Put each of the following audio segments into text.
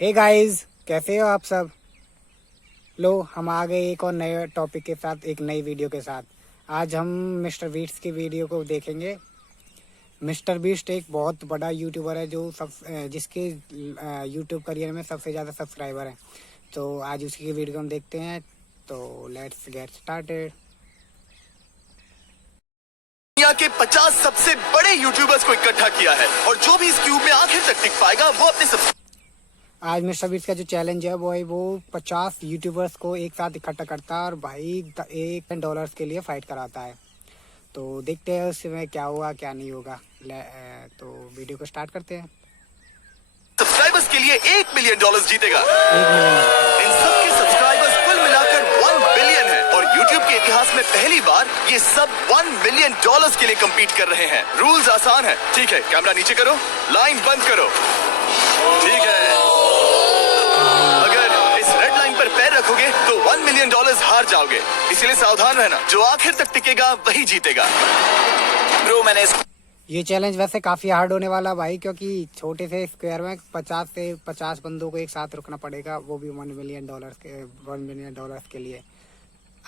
Hey guys, कैसे हो आप सब? लो, हम आ गए एक और नए टॉपिक के साथ, एक नई वीडियो के साथ। आज हम मिस्टर बीस्ट की वीडियो को देखेंगे। मिस्टर बीस्ट एक बहुत बड़ा यूट्यूबर है जिसके यूट्यूब करियर में सबसे ज़्यादा सब्सक्राइबर हैं। तो आज उसी की वीडियो हम देखते हैं। तो लेट्स गेट स्टार्टेड। दुनिया के 50 सबसे बड़े यूट्यूबर्स को इकट्ठा किया है और जो भी इस क्यूब में आखिर तक टिक पाएगा वो अपने आज मिस्टर बीस्ट का जो चैलेंज है वो 50 यूट्यूबर्स को एक साथ इकट्ठा करता है और भाई $1 के लिए फाइट कराता है। तो देखते हैं उसमें क्या हुआ क्या नहीं होगा। तो वीडियो को स्टार्ट करते हैं। सब्सक्राइबर्स के लिए $1 मिलियन जीतेगा। 1 मिलियन। इन सब के सब्सक्राइबर्स कुल मिलाकर 1 बिलियन है और यूट्यूब के इतिहास में पहली बार ये सब $1 मिलियन के लिए कम्पीट कर रहे हैं। रूल्स आसान है, ठीक है? कैमरा नीचे करो, लाइन बंद करो, ठीक है? अगर इस रेड लाइन पर पैर रखोगे तो $1 मिलियन हार जाओगे, इसलिए सावधान रहना। जो आखिर तक टिकेगा वही जीतेगा। ब्रो, मैंने ये चैलेंज वैसे काफी हार्ड होने वाला भाई, क्योंकि छोटे से स्क्वायर में 50 से 50 बंदों को एक साथ रुकना पड़ेगा, वो भी $1 मिलियन के लिए।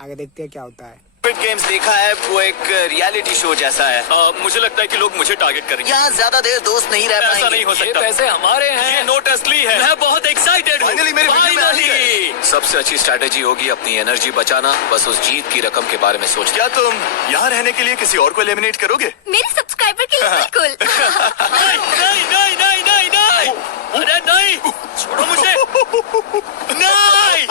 आगे देखते हैं क्या होता है। गेम्स देखा है, वो एक रियलिटी शो जैसा है। मुझे लगता है कि लोग मुझे टारगेट करेंगे। यहाँ ज्यादा देर दोस्त नहीं रह पाएंगे। ऐसा नहीं हो सकता। ये पैसे हमारे हैं। ये नोट असली है। मैं बहुत एक्साइटेड हूँ। फाइनली मेरे वीडियो में आ ही गए। सबसे अच्छी स्ट्रैटेजी होगी अपनी एनर्जी बचाना। बस उस जीत की रकम के बारे में सोच। क्या तुम यहाँ रहने के लिए किसी और को एलिमिनेट करोगे? मेरे सब्सक्राइबर के लिए बिल्कुल। नहीं। अरे नहीं, छोड़ो मुझे। नहीं।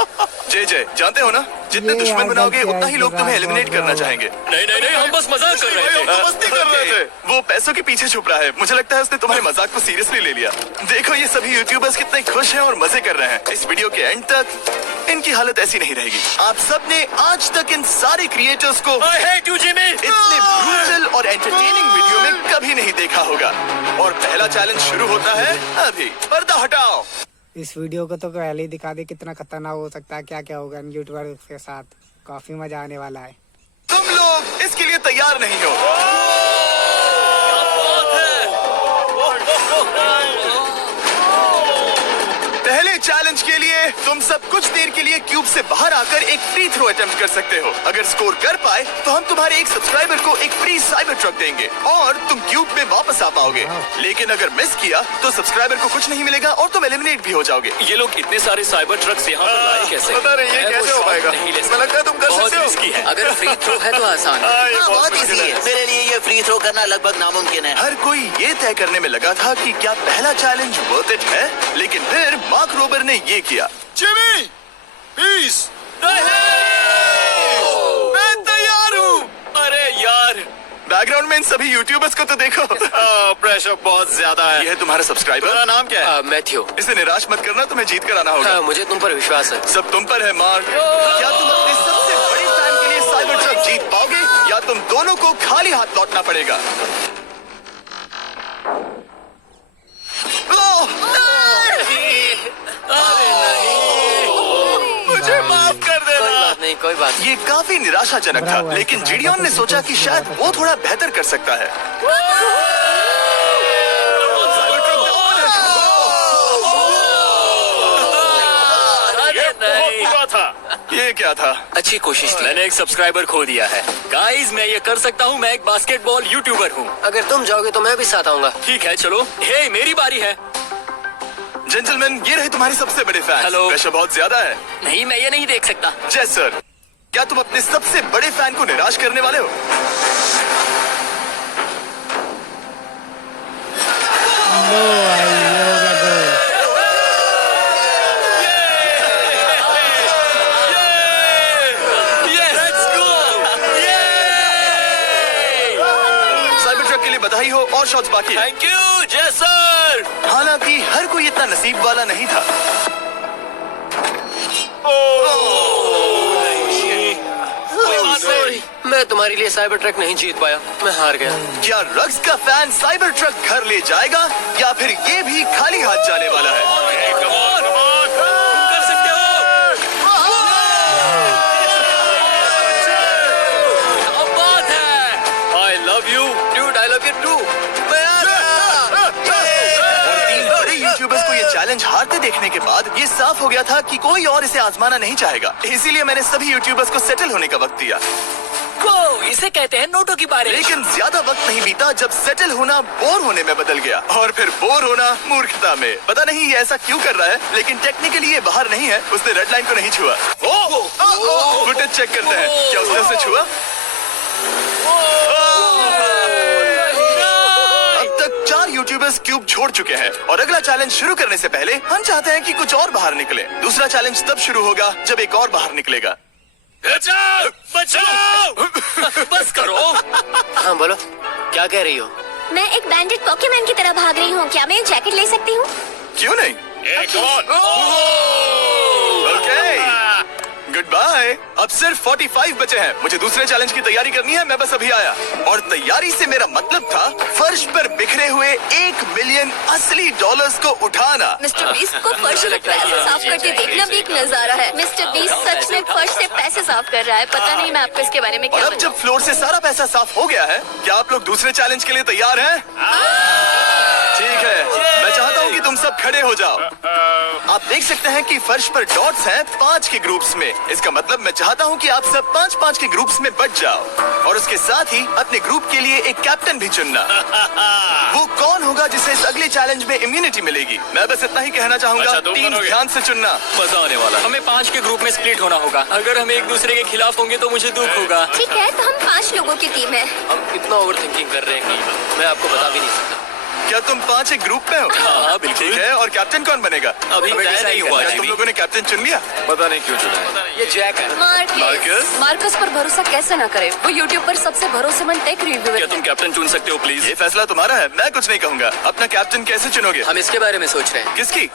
जय जानते हो ना, जितने दुश्मन बनाओगे उतना ही लोग तुम्हें एलिमिनेट करना चाहेंगे। नहीं, हम बस मजाक कर रहे थे। मस्ती कर रहे थे। वो पैसों के पीछे छुप रहा है। मुझे लगता है उसने तुम्हारे मजाक को सीरियसली ले लिया। देखो ये सभी यूट्यूबर्स कितने खुश हैं और मजे कर रहे हैं। इस वीडियो के एंड तक इनकी हालत ऐसी नहीं रहेगी। आप सबने आज तक इन सारे क्रिएटर्स को इतने ब्रूटल और एंटरटेनिंग वीडियो में कभी नहीं देखा होगा। और पहला चैलेंज शुरू होता है अभी। पर्दा हटाओ। इस वीडियो को तो पहले ही दिखा दे कितना खतरनाक हो सकता है, क्या क्या होगा इन यूट्यूबर के साथ। काफी मजा आने वाला है। तुम लोग इसके लिए तैयार नहीं हो। पहले चैलेंज के लिए तुम सब कुछ देर के लिए क्यूब से बाहर आकर एक फ्री थ्रो अटेम्प्ट कर सकते हो। अगर स्कोर कर पाए तो हम तुम्हारे एक सब्सक्राइबर को एक फ्री साइबर ट्रक देंगे और तुम क्यूब में वापस आ पाओगे। लेकिन अगर मिस किया तो सब्सक्राइबर को कुछ नहीं मिलेगा और तुम एलिमिनेट भी हो जाओगे। ये लोग इतने सारे साइबर ट्रक्स यहाँ पर लाए कैसे? पता नहीं ये कैसे हो पाएगा। मुझे लगता है तुम कर सकते हो। अगर फ्री थ्रो है तो आसान है। बहुत इजी है। मेरे लिए ये फ्री थ्रो करना लगभग नामुमकिन है। हर कोई ये तय करने में लगा था कि क्या पहला चैलेंज वर्थ इट है, लेकिन फिर मार्क रोबर ने ये किया। Jimmy, please. मैं तैयार हूँ। अरे यार, बैकग्राउंड में इन सभी यूट्यूबर्स को तो देखो। प्रेशर बहुत ज्यादा है। ये है तुम्हारा सब्सक्राइबर। तुम्हारा नाम क्या है? मैथ्यू। इसे निराश मत करना, तुम्हें जीत कर आना होगा। मुझे तुम पर विश्वास है। सब तुम पर है मार्क। क्या तुम अपने सबसे बड़े फैन के लिए साइबर ट्रक जीत पाओगे या तुम दोनों को खाली हाथ लौटना पड़ेगा? मुझे माफ कर देना। कोई बात नहीं। ये काफी निराशाजनक था, लेकिन जिडियन ने सोचा कि शायद वो थोड़ा बेहतर कर सकता है। ये क्या था? अच्छी कोशिश थी। मैंने एक सब्सक्राइबर खो दिया है। गाइस, मैं ये कर सकता हूँ। मैं एक बास्केटबॉल यूट्यूबर हूँ। अगर तुम जाओगे तो मैं भी साथ आऊंगा। ठीक है, चलो। हे, मेरी बारी है। जेंटलमैन, ये रहे तुम्हारे सबसे बड़े फैन। हेलो। प्रेशर बहुत ज्यादा है। नहीं, मैं ये नहीं देख सकता। जय सर, क्या तुम अपने सबसे बड़े फैन को निराश करने वाले हो? साइबर ट्रक के लिए बधाई हो और शॉट्स बाकी। थैंक यू जय सर। हालांकि हर कोई इतना नसीब वाला नहीं था। मैं तुम्हारे लिए साइबर ट्रक नहीं जीत पाया, मैं हार गया। क्या रग्स का फैन साइबर ट्रक घर ले जाएगा या फिर ये भी खाली हाथ जाने वाला है? तुम कर सकते हो। क्या बात है। I love you, dude. I love you too. और 3 बड़े यूट्यूबर्स को ये चैलेंज हार हारते देखने के बाद ये साफ हो गया था कि कोई और इसे आजमाना नहीं चाहेगा। इसीलिए मैंने सभी यूट्यूबर्स को सेटल होने का वक्त दिया। इसे कहते हैं नोटों की बारिश। लेकिन ज्यादा वक्त नहीं बीता जब सेटल होना बोर होने में बदल गया, और फिर बोर होना मूर्खता में। पता नहीं ये ऐसा क्यों कर रहा है, लेकिन टेक्निकली ये बाहर नहीं है। उसने रेड लाइन को नहीं छुआ। फुटेज चेक करते हैं, क्या उसने उसे छुआ? अब तक 4 यूट्यूबर्स क्यूब छोड़ चुके हैं, और अगला चैलेंज शुरू करने से पहले हम चाहते हैं कि कुछ और बाहर निकले। दूसरा चैलेंज तब शुरू होगा जब एक और बाहर निकलेगा। बचाओ! बचाओ! बस करो। हाँ बोलो, क्या कह रही हो? मैं एक बैंडेड पॉकीमैन की तरह भाग रही हूँ। क्या मैं ये जैकेट ले सकती हूँ? क्यों नहीं? एक और। Okay, goodbye. अब सिर्फ 45 बचे हैं। मुझे दूसरे चैलेंज की तैयारी करनी है। मैं बस अभी आया, और तैयारी से मेरा मतलब था फर्श पर बिखरे हुए 1 मिलियन असली डॉलर्स को उठाना। मिस्टर बीस्ट को फर्श से पैसे साफ करते देखना भी एक नजारा है। मिस्टर बीस्ट सच में फर्श से पैसे साफ कर रहा है। पता नहीं मैं आपको इसके बारे में और क्या अब जब फ्लोर से सारा पैसा साफ हो गया है, क्या आप लोग दूसरे चैलेंज के लिए तैयार हैं? ठीक है, मैं चाहता हूँ कि तुम सब खड़े हो जाओ। आप देख सकते हैं कि फर्श पर डॉट्स हैं 5 के ग्रुप्स में। इसका मतलब मैं चाहता हूँ कि आप सब 5-5 के ग्रुप्स में बट जाओ, और उसके साथ ही अपने ग्रुप के लिए एक कैप्टन भी चुनना। वो कौन होगा जिसे इस अगले चैलेंज में इम्यूनिटी मिलेगी? मैं बस इतना ही कहना चाहूंगा, अच्छा, टीम ध्यान से चुनना। मजा आने वाला। हमें 5 के ग्रुप में स्प्लिट होना होगा। अगर हम एक दूसरे के खिलाफ होंगे तो मुझे दुख होगा। ठीक है, तो हम 5 लोगों की टीम है। हम इतना ओवर थिंकिंग कर रहे हैं कि मैं आपको बता भी नहीं सकता। क्या तुम 5 एक ग्रुप में हो? हाँ, बिल्कुल। ठीक है, और कैप्टन कौन बनेगा? अभी तय नहीं हुआ। क्या तुम लोगों ने कैप्टन चुन लिया? पता नहीं क्यों चुना। ये जैक है। मार्कस? मार्कस पर भरोसा कैसे ना करे? वो यूट्यूब पर सबसे भरोसेमंद टेक रिव्यूअर क्या तुम कैप्टन चुन सकते हो प्लीज? ये फैसला तुम्हारा है, मैं कुछ नहीं कहूंगा। अपना कैप्टन कैसे चुनोगे? हम इसके बारे में सोच रहे हैं। किसकी?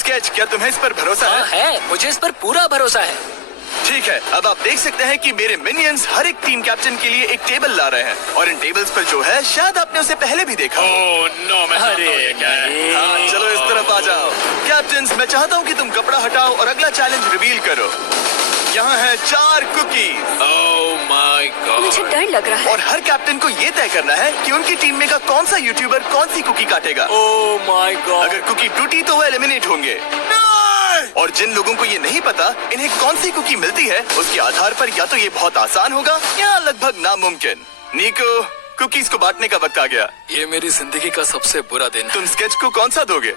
स्केच, क्या तुम्हें इस पर भरोसा हाँ है? है, मुझे इस पर पूरा भरोसा है। ठीक है, अब आप देख सकते हैं कि मेरे मिनियंस हर एक टीम कैप्टन के लिए एक टेबल ला रहे हैं, और इन टेबल्स पर जो है शायद आपने उसे पहले भी देखा हो। अरे नहीं। हाँ, चलो इस तरफ आ जाओ। कैप्टन्स, मैं चाहता हूँ कि तुम कपड़ा हटाओ और अगला चैलेंज रिवील करो। यहाँ है 4 कुकीज। Oh my God. मुझे डर लग रहा है। और हर कैप्टन को ये तय करना है कि उनकी टीम में का कौन सा यूट्यूबर कौन सी कुकी काटेगा। Oh my God. अगर कुकी टूटी तो वो एलिमिनेट होंगे, और जिन लोगों को ये नहीं पता इन्हें कौन सी कुकी मिलती है, उसके आधार पर या तो ये बहुत आसान होगा या लगभग नामुमकिन। निको, कुकीज को बांटने का वक्त आ गया। ये मेरी जिंदगी का सबसे बुरा दिन है। तुम स्केच को कौन सा दोगे?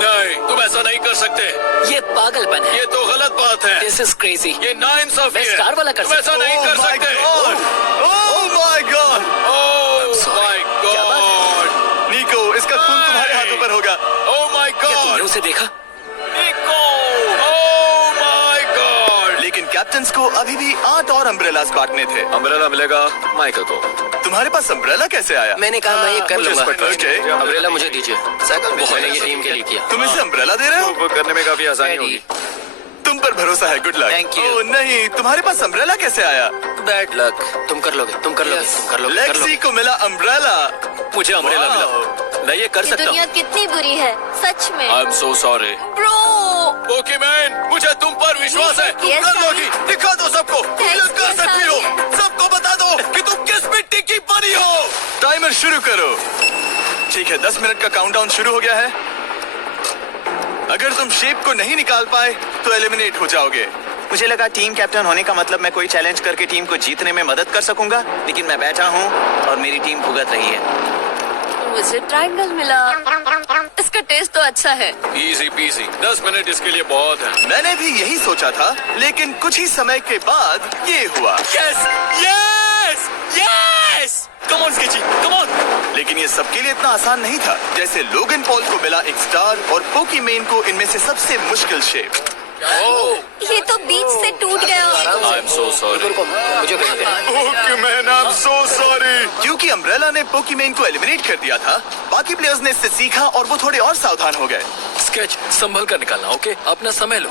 नहीं, तुम ऐसा नहीं कर सकते। ये पागलपन है। ये तो गलत बात है। This is crazy. ये नाइंसाफी मैं है। स्टार वाला कर तुम ऐसा सकता नहीं कर सकते। Oh my God! Oh my God. निको, इसका खून तुम्हारे हाथों पर होगा। ओह माय तुमने गॉड। उसे देखा? निको, ओह माय गॉड। लेकिन कैप्टन्स को अभी भी 8 और अम्ब्रेलास बांटने थे। अम्ब्रेला मिलेगा माइकल को। तुम्हारे पास अम्ब्रेला कैसे आया? मैंने कहा मैं ये कर मुझे लूंगा। इस पर trust है। Okay. अम्ब्रेला मुझे दीजिए। मैंने ये टीम के लिए किया। तुम इसे अम्ब्रेला दे रहे हो? वो करने में काफी आसानी होगी। तुम पर भरोसा है, गुड लक। Thank you. ओह नहीं, तुम्हारे पास अम्ब्रेला कैसे आया? Bad luck. तुम कर लोगे, तुम कर लोगे, तुम कर लोगे, कर लेक्सी लोगे। को मिला अम्ब्रेला। मुझे अम्ब्रेला Wow. मिला। मैं ये कर ये सकता दुनिया हूँ। कितनी बुरी है, सच में। I am so sorry. Bro, Pokemon, मुझे तुम पर विश्वास है। तुम Yes, कर लोगी। Sally. दिखा दो सबको। Thanks, तुम कर Yes, सकती हो। Sally. सबको बता दो कि तुम किस मिट्टी की बनी हो। टाइमर शुरू करो। ठीक है, 10 मिनट का काउंटडाउन शुरू हो गया है। अगर तुम शेप को नहीं निकाल पाए तो एलिमिनेट हो जाओगे। मुझे लगा टीम कैप्टन होने का मतलब मैं कोई चैलेंज करके टीम को जीतने में मदद कर सकूंगा, लेकिन मैं बैठा हूँ और मेरी टीम भुगत रही है। मुझे ट्रायंगल मिला। इसका टेस्ट तो अच्छा है। Easy PC. 10 मिनट इसके लिए बहुत है। मैंने भी यही सोचा था, लेकिन कुछ ही समय के बाद ये हुआ। Yes yes yes. Come on sketchy, come on. लेकिन ये सबके लिए इतना आसान नहीं था। जैसे लोगन पॉल को मिला एक स्टार और पोकीमेन को इनमें से सबसे मुश्किल शेप। ये तो बीच से टूट गया। आई एम सो सॉरी। मुझे भेज दे। पोकीमेन, आई एम सो सॉरी। क्योंकि अम्ब्रेला ने पोकीमेन को एलिमिनेट कर दिया था, बाकी प्लेयर्स ने इससे सीखा और वो थोड़े और सावधान हो गए। स्केच संभल कर निकालना, ओके? अपना समय लो।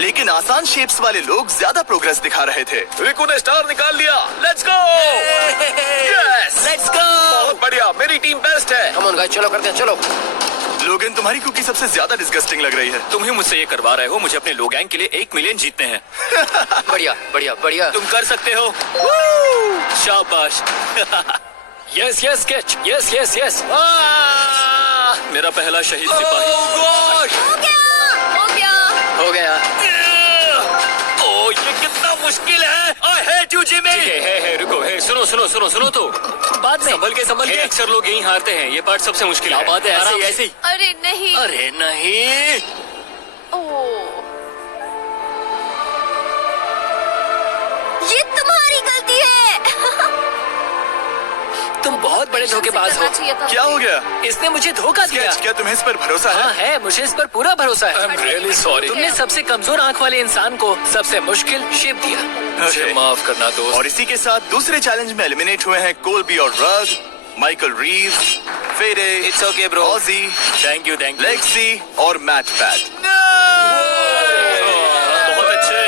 लेकिन आसान शेप्स वाले लोग ज्यादा प्रोग्रेस दिखा रहे थे। रिकू ने स्टार निकाल लिया। Let's go. Yes, let's go. बहुत बढ़िया, मेरी टीम बेस्ट है। कम ऑन गाइस, चलो करते हैं, चलो। लोगन, तुम्हारी कुकी सबसे ज्यादा डिस्गस्टिंग लग रही है। तुम ही मुझसे ये करवा रहे हो। मुझे अपने लो गैंग के लिए 1 मिलियन जीतने हैं। बढ़िया बढ़िया बढ़िया। तुम कर सकते हो। शाबाश। Yes yes catch. Yes yes yes. मेरा पहला शहीद सिपाही। हो गया हो गया। ओ ये कितना मुश्किल है। I hate you Jimmy. है रुको। है सुनो तो बात में संभल के अक्सर लोग यही हारते हैं। ये पार्ट सबसे मुश्किल है। बात है ऐसे ही। अरे नहीं। अरे नहीं। ओह, ये तुम्हारी गलती है। तुम बहुत बड़े धोखेबाज हो। करना चाहिए था। क्या हो गया? इसने मुझे धोखा दिया। क्या तुम्हें इस पर भरोसा है? हाँ है, मुझे इस पर पूरा भरोसा है। I'm really sorry। तुमने सबसे कमजोर आंख वाले इंसान को सबसे मुश्किल शेप दिया। मुझे माफ करना दोस्त। और इसी के साथ दूसरे चैलेंज में एलिमिनेट हुए हैं कोलबी और रग, माइकल रीव्स, फेरे, It's okay, bro। ऑजी, थैंक यू लेक्सी और मैट पैट। बहुत अच्छे।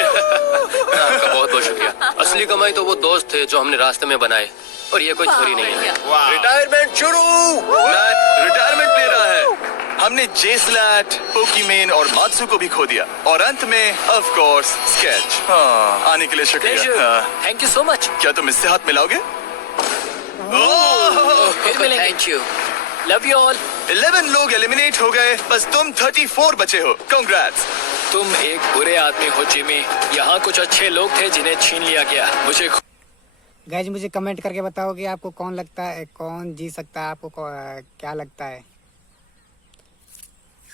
आपका बहुत बहुत शुक्रिया। असली कमाई तो वो दोस्त थे जो हमने रास्ते में बनाए, और ये कोई चोरी नहीं है। रिटायरमेंट शुरू। मैट रिटायरमेंट ले रहा है। हमने जेसलैट, पोकीमेन और मात्सु को भी खो दिया। और अंत में ऑफ कोर्स स्केच। आने के लिए शुक्रिया। Thank you so much. क्या तुम इससे हाथ मिलाओगे? फिर मिलेंगे। Thank you. Love you all. 11 लोग एलिमिनेट हो गए, बस तुम 34 बचे हो। कांग्रेट्स। तुम एक बुरे आदमी हो जिमी। यहाँ कुछ अच्छे लोग थे जिन्हें छीन लिया गया। मुझे गाइज मुझे कमेंट करके बताओ कि आपको कौन लगता है, कौन जीत सकता है, आपको क्या लगता है।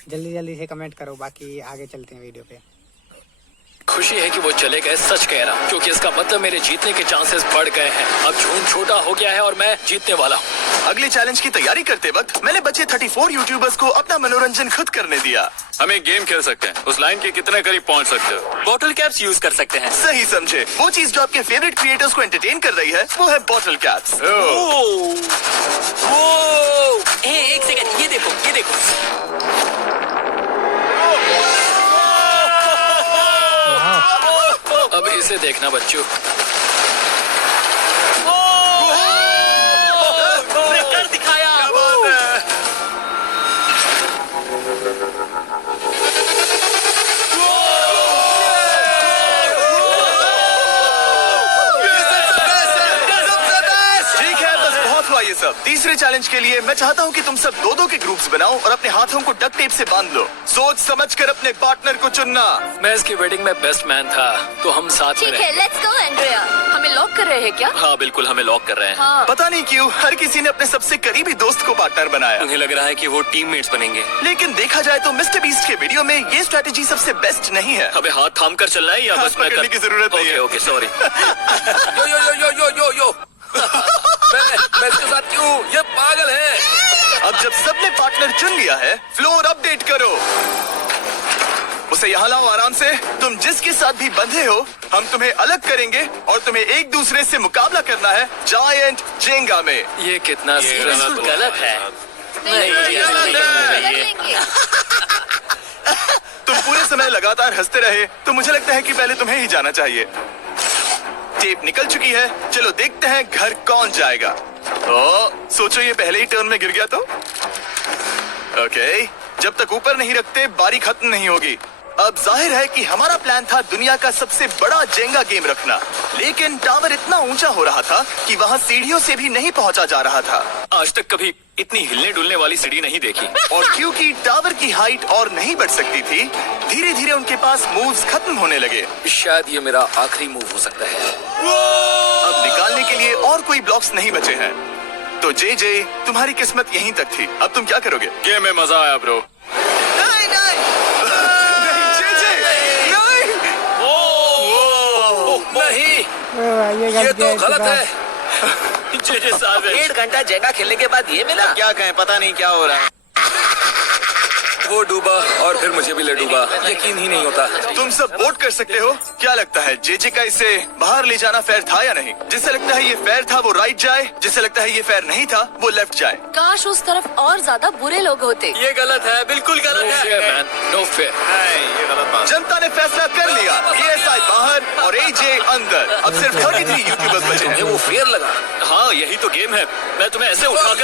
जल्दी से कमेंट करो, बाकी आगे चलते हैं वीडियो पे। खुशी है कि वो चले गए। सच कह रहा हूँ, क्योंकि इसका मतलब मेरे जीतने के चांसेस बढ़ गए हैं। अब झूठ छोटा हो गया है और मैं जीतने वाला हूँ। अगले चैलेंज की तैयारी करते वक्त मैंने बचे 34 यूट्यूबर्स को अपना मनोरंजन खुद करने दिया। हम एक गेम खेल सकते हैं। उस लाइन के कितने करीब पहुँच सकते हो? बॉटल कैप्स यूज कर सकते हैं। सही समझे। वो चीज जो आपके फेवरेट क्रिएटर्स को एंटरटेन कर रही है वो है बॉटल कैप्स। एक सेकंड, ये देखो। अब इसे देखना बच्चों। कर दिखाया। क्या बात है? ठीक है, बस बहुत हुआ ये सब। तीसरे चैलेंज के लिए मैं चाहता हूँ कि तुम सब 2-2 के ग्रुप्स बनाओ और अपने हाथों को डक्ट टेप से बांध लो। सोच समझ कर अपने पार्टनर को चुनना। मैं इसकी वेडिंग में बेस्ट मैन था, तो हम साथ में ठीक रहे। है, लेट्स गो एंड्रिया। हमें लॉक कर रहे हैं क्या? हाँ बिल्कुल, हमें लॉक कर रहे हैं। हाँ। पता नहीं क्यों हर किसी ने अपने सबसे करीबी दोस्त को पार्टनर बनाया। उन्हें लग रहा है कि वो टीममेट्स बनेंगे। लेकिन देखा जाए तो मिस्टर बीस्ट के वीडियो में ये स्ट्रेटेजी सबसे बेस्ट नहीं है। हमें हाथ थाम कर चलना है या हाथ बस मैं पकड़ने की जरूरत नहीं है। Okay sorry. यो मैं इसके साथ क्यों? ये पागल है। अब जब सबने पार्टनर चुन लिया है, फ्लोर अपडेट करो। उसे यहाँ लाओ आराम से। तुम जिसके साथ भी बंधे हो, हम तुम्हें अलग करेंगे और तुम्हें एक दूसरे से मुकाबला करना है जायंट जेंगा में। ये कितना गलत है। कर लेंगे। तुम पूरे समय लगातार हंसते रहे, तो मुझे लगता है कि पहले तुम्हें ही जाना चाहिए। टेप निकल चुकी है, चलो देखते हैं घर कौन जाएगा। सोचो ये पहले ही टर्न में गिर गया तो। ओके, जब तक ऊपर नहीं रखते बारी खत्म नहीं होगी। अब जाहिर है कि हमारा प्लान था दुनिया का सबसे बड़ा जेंगा गेम रखना, लेकिन टावर इतना ऊंचा हो रहा था कि वहाँ सीढ़ियों से भी नहीं पहुँचा जा रहा था। आज तक कभी इतनी हिलने डुलने वाली सीढ़ी नहीं देखी। और क्योंकि टावर की हाइट और नहीं बढ़ सकती थी, धीरे धीरे उनके पास मूव्स खत्म होने लगे। शायद ये मेरा आखिरी मूव हो सकता है। अब निकालने के लिए और कोई ब्लॉक्स नहीं बचे हैं। तो जे तुम्हारी किस्मत यहीं तक थी। अब तुम क्या करोगे? गेम में मजा आया ब्रो। नहीं नहीं नहीं, ये तो गलत है। जे साहब 1.5 घंटा जेगा खेलने के बाद ये मिला। क्या कहें, पता नहीं क्या हो रहा है। वो डूबा और फिर मुझे भी ले डूबा। यकीन ही नहीं होता। तुम सब वोट कर सकते हो क्या लगता है जेजे का इसे बाहर ले जाना फेयर था या नहीं? जिसे लगता है ये फेयर था वो राइट जाए, जिसे लगता है ये फेयर नहीं था वो लेफ्ट जाए। काश उस तरफ और ज्यादा बुरे लोग होते। ये गलत है, बिल्कुल गलत है। No fair. ये गलत बात। जनता ने फैसला कर लिया, KSI बाहर और AJ अंदर। अब सिर्फ 33 यूट्यूबर्स बचे हैं। वो फेयर लगा। हाँ, यही तो गेम है। मैं तुम्हें ऐसे उठाकर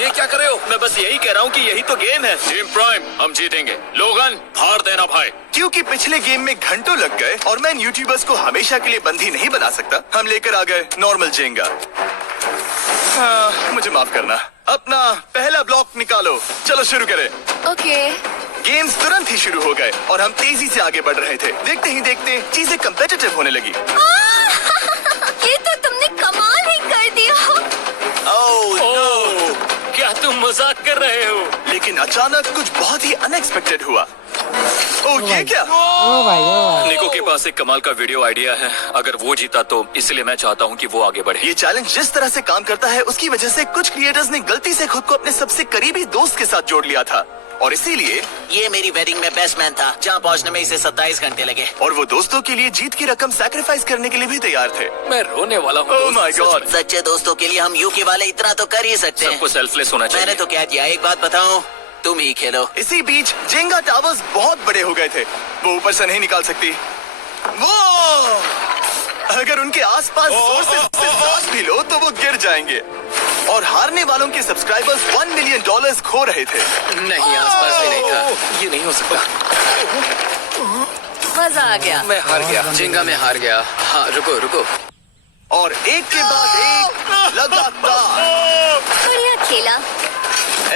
ये क्या कर रहे हो? मैं बस यही कह रहा हूँ कि यही तो गेम है। टीम प्राइम, हम जीतेंगे। लोगन, हार देना भाई। क्योंकि पिछले गेम में घंटों लग गए और मैं इन यूट्यूबर्स को हमेशा के लिए बंदी नहीं बना सकता, हम लेकर आ गए नॉर्मल जेंगा। मुझे माफ करना। अपना पहला ब्लॉक निकालो। चलो शुरू करें। ओके। गेम्स तुरंत ही शुरू हो गए और हम तेजी से आगे बढ़ रहे थे। देखते ही देखते चीजें कम्पिटिटिव होने लगी। ये तो तुमने कमाल ही कर दिया। ओह, क्या तुम मजाक कर रहे हो? लेकिन अचानक कुछ बहुत ही अनएक्सपेक्टेड हुआ। ओह, ये क्या? ओ भाई निको के पास एक कमाल का वीडियो आइडिया है। अगर वो जीता तो इसलिए मैं चाहता हूँ कि वो आगे बढ़े। ये चैलेंज जिस तरह से काम करता है उसकी वजह से कुछ क्रिएटर्स ने गलती से खुद को अपने सबसे करीबी दोस्त के साथ जोड़ लिया था और इसीलिए ये मेरी वेडिंग में बेस्ट मैन था, जहाँ पहुँचने में इसे 27 घंटे लगे। और वो दोस्तों के लिए जीत की रकम सैक्रिफाइस करने के लिए भी तैयार थे। मैं रोने वाला हूँ। Oh my God. सच्चे दोस्तों के लिए हम यूके वाले इतना तो कर ही सकते हैं। सबको सेल्फलेस होना मैंने चाहिए। तो क्या किया, एक बात बताऊं, तुम ही खेलो। इसी बीच जेंगा टावर्स बहुत बड़े हो गए थे, वो ऊपर से नहीं निकाल सकती। वो अगर उनके आसपास जोर से सांस भी लो तो वो गिर जाएंगे और हारने वालों के सब्सक्राइबर्स $1 मिलियन खो रहे थे। नहीं, आसपास भी नहीं था। ये नहीं हो सकता। मजा आ गया। मैं हार गया। जेंगा में हार गया। हाँ, रुको रुको। और एक के बाद एक लगातार बढ़िया खेला।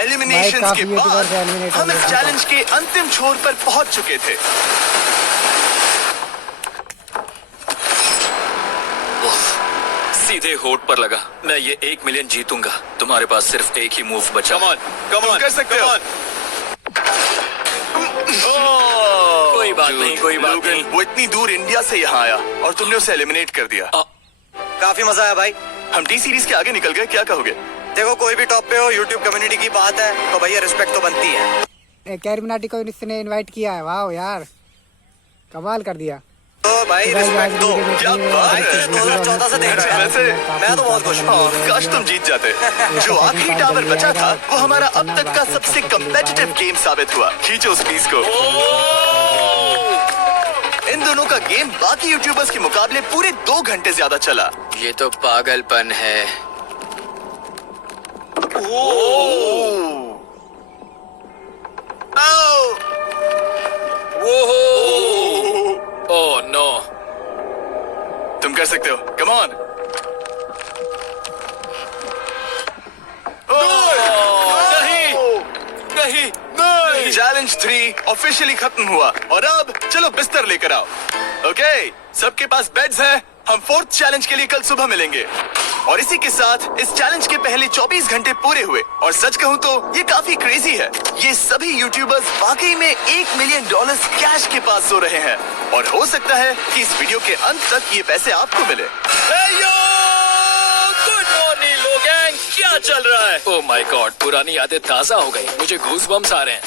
एलिमिनेशंस भाई, के काफी बाद यूट्यूबर्स एलिमिनेट हो हम गए इस हैं। चैलेंज के अंतिम छोर पर पहुंच चुके थे। सीधे होठ पर लगा। मैं ये 1 मिलियन जीतूंगा। तुम्हारे पास सिर्फ एक ही मूव बचा। तुम कर सकते हो। कोई बात नहीं, कोई बात लोगन, नहीं। वो इतनी दूर इंडिया से यहाँ आया और तुमने उसे एलिमिनेट कर दिया। काफी मजा आया भाई। हम टी सीरीज के आगे निकल गए, क्या कहोगे? देखो, कोई भी टॉप पे हो, यूट्यूब कम्युनिटी की बात है तो भैया रिस्पेक्ट तो बनती है। कैरिमिनाटी को इसने इनवाइट किया है। वाह यार, कमाल कर दिया। तो भाई रिस्पेक्ट दो। क्या बात है। 2014 से देख रहे हैं। वैसे मैं तो बहुत खुश हूँ। हाँ, काश तुम जीत जाते। जो आखिरी टावर बचा था वो हमारा अब तक का सबसे कम्पिटिटिव गेम साबित हुआ। खींचो उस पीस को। इन दोनों का गेम बाकी यूट्यूबर्स के मुकाबले पूरे 2 घंटे ज्यादा चला। ये तो पागलपन है। Oh no. तुम कर सकते हो, कम ऑन। नहीं, चैलेंज 3 ऑफिशियली खत्म हुआ और अब चलो बिस्तर लेकर आओ। ओके, सबके पास बेड्स हैं। हम 4th चैलेंज के लिए कल सुबह मिलेंगे। और इसी के साथ इस चैलेंज के पहले 24 घंटे पूरे हुए और सच कहूं तो ये काफी क्रेजी है। ये सभी यूट्यूबर्स वाकई में $1 मिलियन कैश के पास सो रहे हैं और हो सकता है कि इस वीडियो के अंत तक ये पैसे आपको मिले। गुड मॉर्निंग लोगैंग, क्या चल रहा है? ओह माय गॉड, पुरानी यादें ताजा हो गई। मुझे गूज़बम्स आ रहे हैं।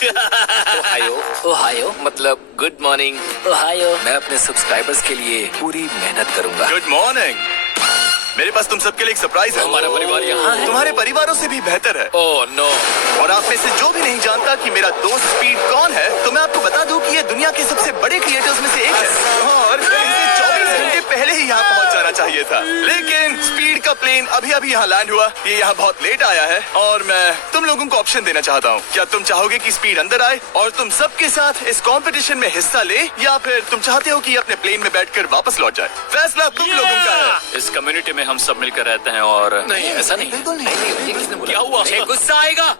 ओहायो मतलब गुड मॉर्निंग। ओहायो। मैं अपने सब्सक्राइबर्स के लिए पूरी मेहनत करूंगा। Good morning. मेरे पास तुम सबके लिए एक सरप्राइज है। हमारा परिवार यहाँ है। तुम्हारे परिवारों से भी बेहतर है। Oh no. और आप में से जो भी नहीं जानता कि मेरा दोस्त स्पीड कौन है, तो मैं आपको बता दूं कि ये दुनिया के सबसे बड़े क्रिएटर्स में से एक है और इसे 24 घंटे पहले ही यहाँ पहुँच जाना चाहिए था। लेकिन स्पीड का प्लेन अभी अभी यहाँ लैंड हुआ। ये यहाँ बहुत लेट आया है और मैं तुम लोगों को ऑप्शन देना चाहता हूँ। क्या तुम चाहोगे कि स्पीड अंदर आए और तुम सबके साथ इस कंपटीशन में हिस्सा ले, या फिर तुम चाहते हो कि अपने प्लेन में बैठकर वापस लौट जाए? फैसला तुम लोगों का है। इस कम्युनिटी में हम सब मिलकर रहते हैं और नहीं, ऐसा नहीं। बिल्कुल नहीं। क्या हुआ? गुस्सा आएगा।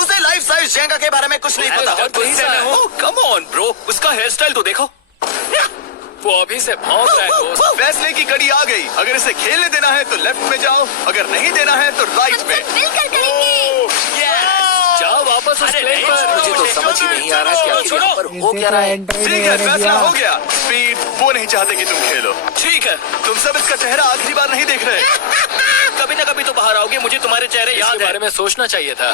उसे लाइफ साइज जेंगा के बारे में कुछ नहीं मैं पता। बहुत गुस्से में हूँ। कम ऑन ब्रो, उसका हेयर स्टाइल तो देखो। वो अभी से भौंक रहा है दोस्त। फैसले की घड़ी आ गई। अगर इसे खेलने देना है तो लेफ्ट में जाओ, अगर नहीं देना है तो राइट में। मिलकर करेंगे। जाओ वापस उस प्लेन पर। मुझे तो समझ ही नहीं आ रहा कि आखिर यहाँ पर हो क्या रहा है। ठीक है, फैसला हो गया। स्पीड वो नहीं चाहते कि तुम खेलो। ठीक है, तुम सब इसका चेहरा आखिरी बार नहीं देख रहे। कभी ना कभी तो बाहर आओगे। मुझे तुम्हारे चेहरे याद है। बारे में सोचना चाहिए था।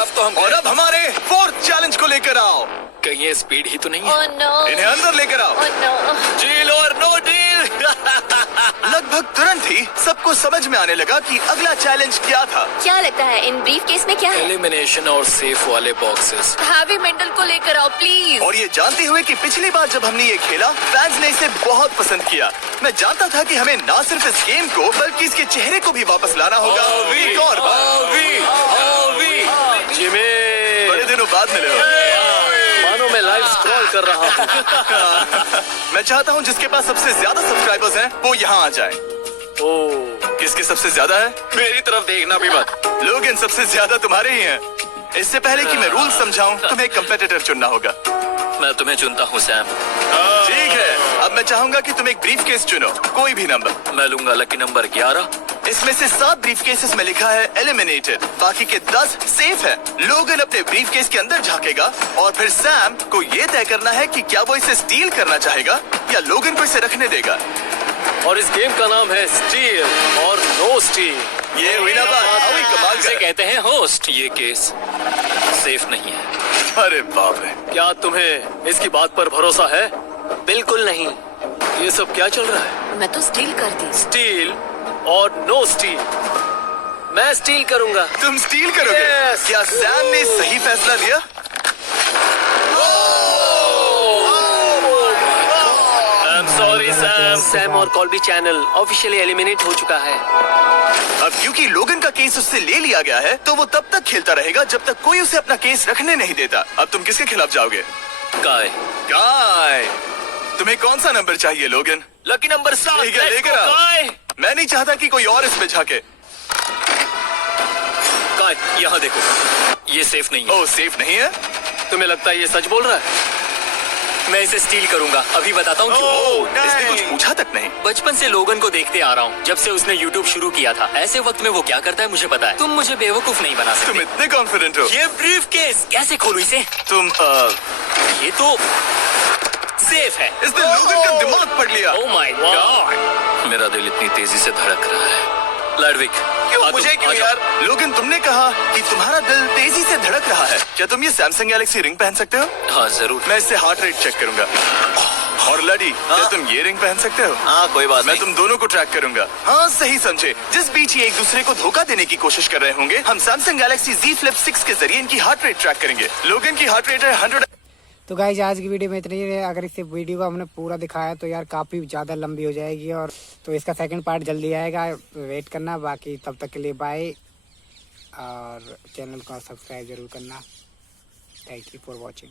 अब तो हम और अब हमारे 4th चैलेंज को लेकर आओ। कहीं ये स्पीड ही तो नहीं है? ओह नो, इन्हें अंदर लेकर आओ। Oh no. डील और नो डील। लगभग तुरंत ही सबको समझ में आने लगा कि अगला चैलेंज क्या था। क्या लगता है इन ब्रीफ केस में क्या है? एलिमिनेशन और सेफ वाले बॉक्सेस। हैवी मेंटल को लेकर आओ प्लीज। और ये जानते हुए कि पिछली बार जब हमने ये खेला फैंस ने इसे बहुत पसंद किया। मैं जानता था कि हमें ना सिर्फ इस गेम को बल्कि इसके चेहरे को भी वापस लाना होगा। एक और बार। जिमी, बड़े दिनों बाद मिले हो। मानो मैं लाइव स्क्रॉल कर रहा हूँ। मैं चाहता हूँ जिसके पास सबसे ज्यादा सब्सक्राइबर्स हैं वो यहाँ आ जाए। किसके सबसे ज्यादा है? मेरी तरफ देखना भी मत। लोग इन सबसे ज्यादा तुम्हारे ही हैं। इससे पहले कि मैं रूल समझाऊं तुम्हें एक कंपेटिटर चुनना होगा। मैं तुम्हें चुनता हूँ सैम। ठीक है, अब मैं चाहूंगा कि तुम एक ब्रीफ केस चुनो, कोई भी नंबर। मैं लूंगा लकी नंबर 11। इसमें से 7 ब्रीफ केसेस में लिखा है एलिमिनेटेड, बाकी के 10 सेफ है। लोगन अपने ब्रीफ केस के अंदर झांकेगा और फिर सैम को ये तय करना है कि क्या वो इसे स्टील करना चाहेगा या लोगन को इसे रखने देगा। और इस गेम का नाम है स्टील और नो स्टील। ये हुई ना बात, अभी कमाल इसे कर। कहते हैं होस्ट। ये केस सेफ नहीं है। अरे बाप रे, क्या तुम्हें इसकी बात पर भरोसा है? बिल्कुल नहीं। ये सब क्या चल रहा है? मैं तो स्टील करती। स्टील और नो स्टील। मैं स्टील करूंगा। तुम स्टील करोगे? Yes. क्या सैम ने सही फैसला लिया? Sorry Sam. सैम और कॉल्बी चैनल ऑफिशियली एलिमिनेट हो चुका है। अब क्योंकि लोगन का केस उससे ले लिया गया है तो वो तब तक खेलता रहेगा जब तक कोई उसे अपना केस रखने नहीं देता। अब तुम किसके खिलाफ जाओगे? काय। काय। तुम्हें कौन सा नंबर चाहिए लोगन? Lucky number 7। ठीक है, लेकर आओ। मैं नहीं चाहता कि कोई और इसमें झाके। काय, यहाँ देखो, ये सेफ नहीं है। ओह, सेफ नहीं है? तुम्हें लगता है ये सच बोल रहा है? मैं इसे स्टील करूंगा, अभी बताता हूँ क्यों। ओह, इसने कुछ पूछा तक नहीं। बचपन से लोगन को देखते आ रहा हूँ, जब से उसने YouTube शुरू किया था। ऐसे वक्त में वो क्या करता है मुझे पता है। तुम मुझे बेवकूफ नहीं बना तुम सकते। इतने कॉन्फिडेंट हो? ये ब्रीफ केस कैसे खोलूं इसे? तुम ये तो सेफ है। इसने लोगन का दिमाग पढ़ लिया। Oh my God. मेरा दिल इतनी तेजी से धड़क रहा है। लडविक, क्यों मुझे क्यों यार? लोगन, तुमने कहा कि तुम्हारा दिल तेजी से धड़क रहा है। क्या तुम ये सैमसंग गैलेक्सी रिंग पहन सकते हो? हाँ जरूर। मैं इससे हार्ट रेट चेक करूंगा। और लड़ी, क्या तुम ये रिंग पहन सकते हो? हाँ, कोई बात मैं नहीं। तुम दोनों को ट्रैक करूंगा। हाँ, सही समझे। जिस बीच ये एक दूसरे को धोखा देने की कोशिश कर रहे होंगे, हम सैमसंग गैलेक्सी Z Flip 6 के जरिए इनकी हार्ट रेट ट्रैक करेंगे। लोगन की हार्ट रेट है 100। तो गाइज आज की वीडियो में इतनी ही है। अगर इस वीडियो को हमने पूरा दिखाया तो यार काफ़ी ज़्यादा लंबी हो जाएगी, और तो इसका सेकंड पार्ट जल्दी आएगा, वेट करना। बाकी तब तक के लिए बाय, और चैनल को सब्सक्राइब जरूर करना। Thank you for watching.